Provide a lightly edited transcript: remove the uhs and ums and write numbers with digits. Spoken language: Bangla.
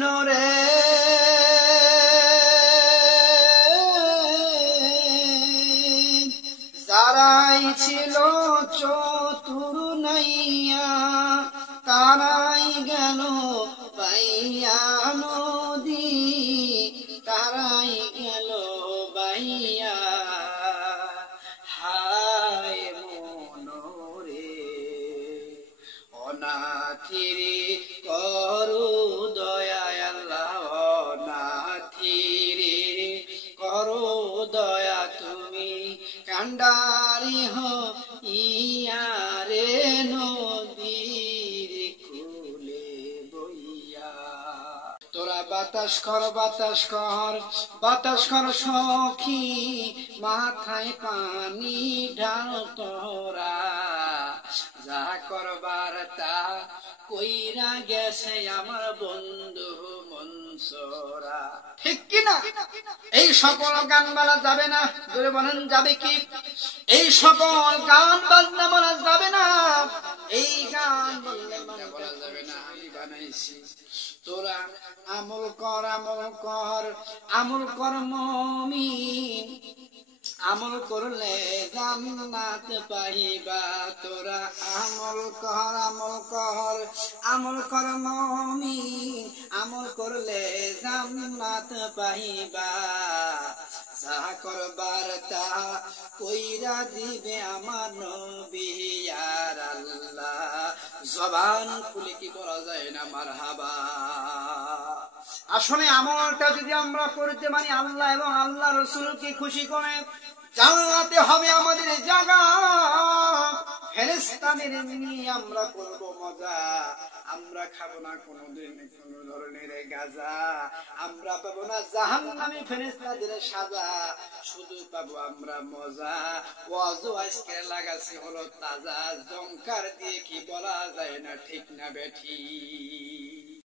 মনরে যারাই ছিল চতুর নাইয়া তারাই গেল বাইয়া নদী, তারাই গেল বাইয়া। হায় মনরে অনাথিরে করো দয়া আল্লাহ, অনাথিরে করো দয়া তুমি, কান্ডারি ইয়ারে নদীর কুলে বইয়া। তোরা বাতাস কর বাতাস কর বাতাস কর সখী, মাথায় পানি ঢাল তোরা, যা করবার তা কইরা গেছে আমার বন্ধু মনসুরা। ঠিক কিনা? এই সকল গান বলা যাবে না, জোরে বলেন যাবে কি? এই সকল গান বাজনা বলা যাবে না, এই গান বললে বলা যাবে না, আমি বানাইছি। তোরা আমল কর আমল কর আমল কর মুমিন, আমল করলে জান্নাত পাইবা। তোরা আমল কর আমল কর আমল কর মুমিন, আমল করলে জান্নাত পাইবা। যা করবার তা কইরা দিবে আমার নবী আর আল্লাহ। জবান খুলে কি বলা যায় না মারহাবা? আসলে আমলটা যদি আমরা করতে পারি আল্লাহ এবং আল্লাহ রাসূলকে খুশি করে, জান্নাতে হবে আমাদের জায়গা। ফেরেশতাদের নিয়ে আমরা করব মজা, আমরা খাবো না কোনোদিন কোন ধরনের গাঁজা, আমরা পাবো না জাহান্নামী ফেরেশতাদের সাজা, শুধু পাবো আমরা মজা। ওয়াজও আজকে লাগাছি হলো তাজা, জংকার দিয়ে কি বলা যায় না, ঠিক না বেঠি?